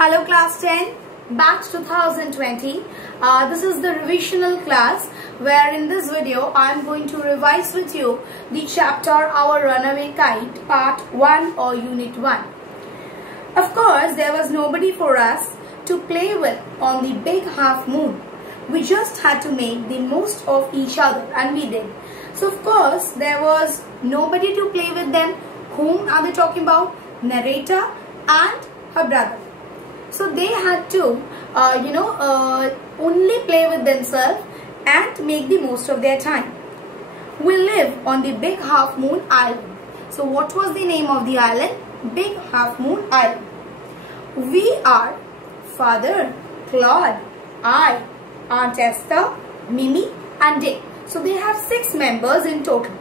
Hello class 10, batch 2020. This is the revisional class where in this video I am going to revise with you the chapter Our Runaway Kite part 1 or unit 1. Of course, there was nobody for us to play with on the big half moon. We just had to make the most of each other, and we did. So of course there was nobody to play with them. Whom are they talking about? Narrator and her brother. So they had to only play with themselves and make the most of their time. We live on the Big Half Moon Island. So what was the name of the island? Big Half Moon Island. We are Father, Claude, I, Aunt Esther, Mimi and Dick. So they have 6 members in total.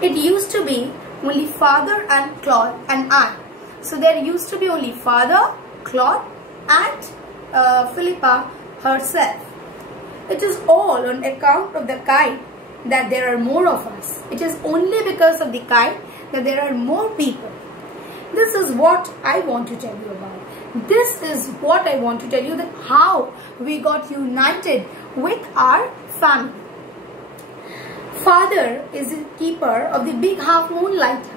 It used to be only Father and Claude and I. So there used to be only Father, Claude and Philippa herself. It is all on account of the kite that there are more of us. It is only because of the kite that there are more people. This is what I want to tell you about. This is what I want to tell you, that how we got united with our family. Father is the keeper of the Big Half Moon Lighthouse.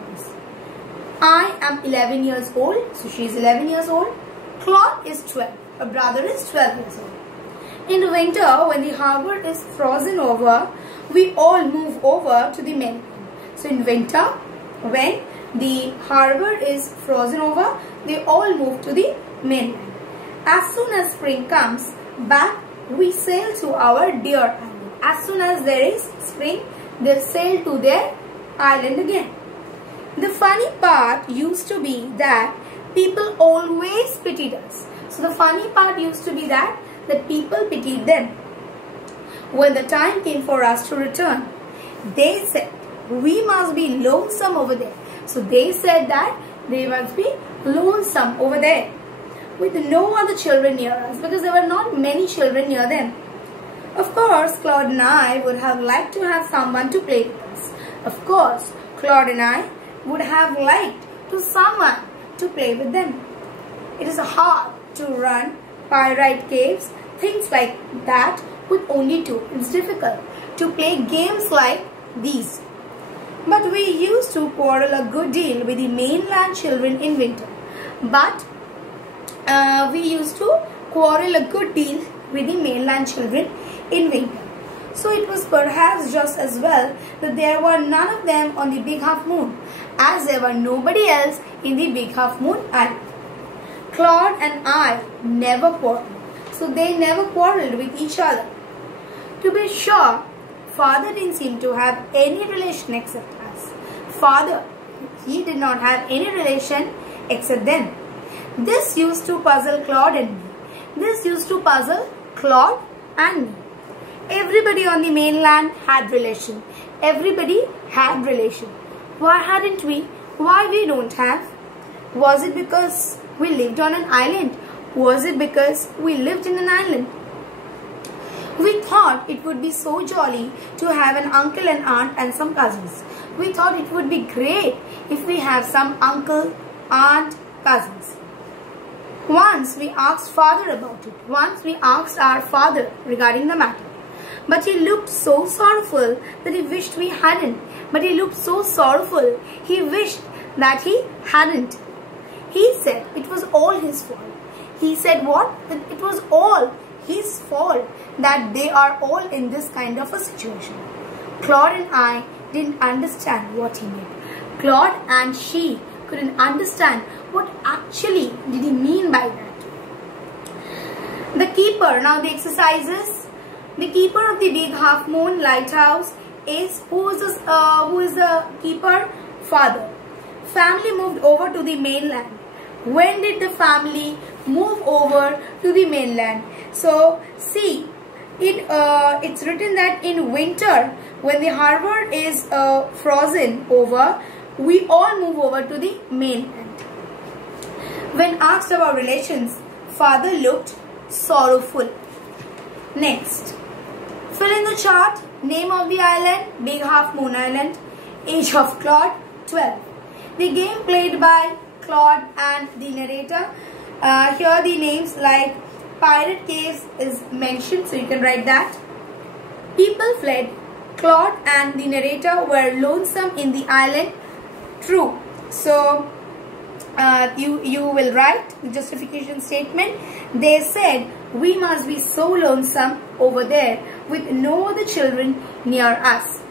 I am 11 years old, so she is 11 years old. Claude is 12. Her brother is 12 years old. In winter, when the harbor is frozen over, we all move over to the mainland. So in winter, when the harbor is frozen over, they all move to the mainland. As soon as spring comes back, we sail to our dear island. As soon as there is spring, they sail to their island again. The funny part used to be that people always pitied us. So the funny part used to be that people pitied them. When the time came for us to return, they said, we must be lonesome over there. So they said that they must be lonesome over there with no other children near us, because there were not many children near them. Of course, Claude and I would have liked to have someone to play with us. Of course, Claude and I would have liked to someone to play with them. It is hard to run pyrite caves, things like that, with only 2. It's difficult to play games like these. But we used to quarrel a good deal with the mainland children in winter. So it was perhaps just as well that there were none of them on the Big Half Moon, as there were nobody else in the Big Half Moon Island. Claude and I never quarreled, so they never quarreled with each other. To be sure, Father didn't seem to have any relation except us. Father, he did not have any relation except them. This used to puzzle Claude and me. This used to puzzle Claude and me. Everybody on the mainland had relation. Everybody had relation. Why hadn't we? Why we don't have? Was it because we lived on an island? Was it because we lived in an island? We thought it would be so jolly to have an uncle and aunt and some cousins. We thought it would be great if we have some uncle, aunt, cousins. Once we asked Father about it. Once we asked our father regarding the matter. But he looked so sorrowful that he wished we hadn't. But he looked so sorrowful, he wished that he hadn't. He said it was all his fault. He said what? That it was all his fault that they are all in this kind of a situation. Claude and I didn't understand what he meant. Claude and she couldn't understand what actually did he mean by that. The keeper, now the exercises. The keeper of the Big Half Moon Lighthouse is, who is the keeper? Father. Family moved over to the mainland. When did the family move over to the mainland? So see, it's written that in winter, when the harbor is frozen over, we all move over to the mainland. When asked about relations, Father looked sorrowful. Next, fill in the chart. Name of the island, Big Half Moon Island. Age of Claude, 12. The game played by Claude and the narrator. Here the names like Pirate Caves is mentioned, so you can write that. People fled. Claude and the narrator were lonesome in the island. True. So you will write the justification statement. They said, we must be so lonesome over there with no other children near us.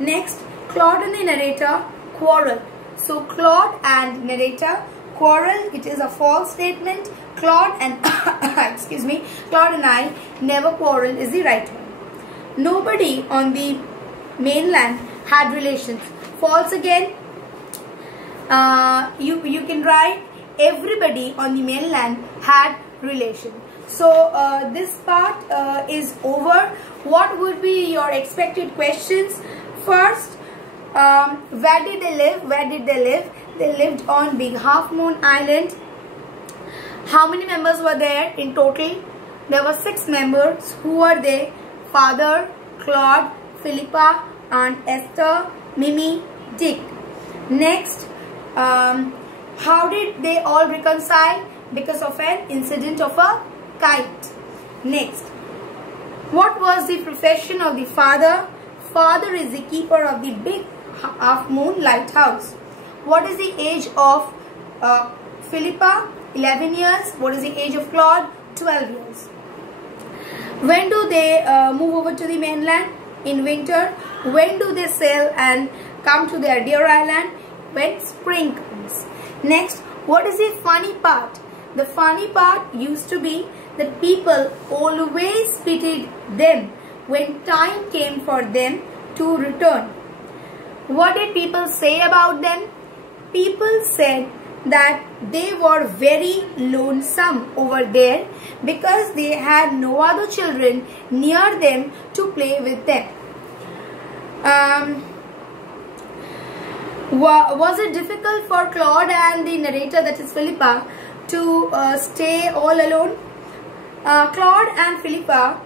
Next, Claude and the narrator quarrel. So Claude and narrator quarrel. It is a false statement. Claude and excuse me, Claude and I never quarreled is the right one. Nobody on the mainland had relations. False again. You can write everybody on the mainland had relation. So this part is over. What would be your expected questions? First, where did they live? Where did they live? They lived on Big Half Moon Island. How many members were there in total? There were 6 members. Who were they? Father, Claude, Philippa, Aunt Esther, Mimi, Dick. Next, how did they all reconcile? Because of an incident of a kite. Next, what was the profession of the father? Father is the keeper of the Big Half Moon Lighthouse. What is the age of Philippa? 11 years. What is the age of Claude? 12 years. When do they move over to the mainland? In winter. When do they sail and come to their dear island? When spring comes. Next, what is the funny part? The funny part used to be that people always pitied them when time came for them to return. What did people say about them? People said that they were very lonesome over there because they had no other children near them to play with them. Was it difficult for Claude and the narrator, that is Philippa, to stay all alone? Claude and Philippa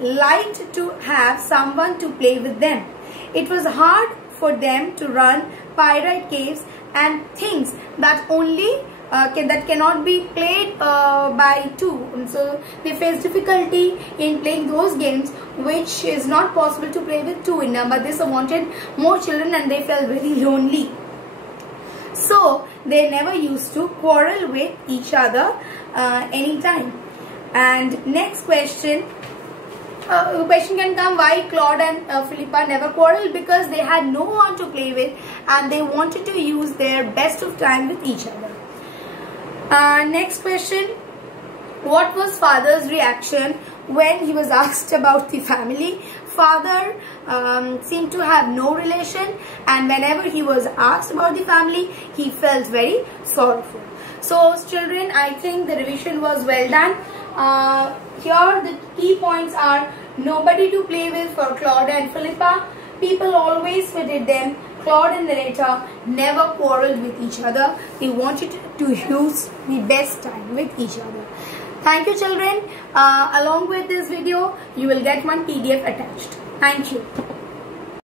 liked to have someone to play with them. It was hard for them to run pirate caves and things that only that cannot be played by 2. And so they face difficulty in playing those games which is not possible to play with 2 in number. They wanted more children and they felt very lonely. So they never used to quarrel with each other anytime. And next question. The question can come, why Claude and Philippa never quarreled? Because they had no one to play with and they wanted to use their best of time with each other. Next question, what was father's reaction when he was asked about the family? Father seemed to have no relation, and whenever he was asked about the family, he felt very sorrowful. So children, I think the revision was well done. Here the key points are: nobody to play with for Claude and Philippa. People always pitied them. Claude and narrator never quarreled with each other. They wanted to use the best time with each other. Thank you children. Along with this video, you will get one PDF attached. Thank you.